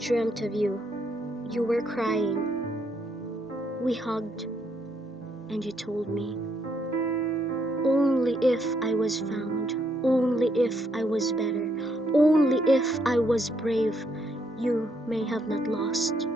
dreamt of you. You were crying. We hugged, and you told me, only if I was found, only if I was better, only if I was brave, you may have not lost.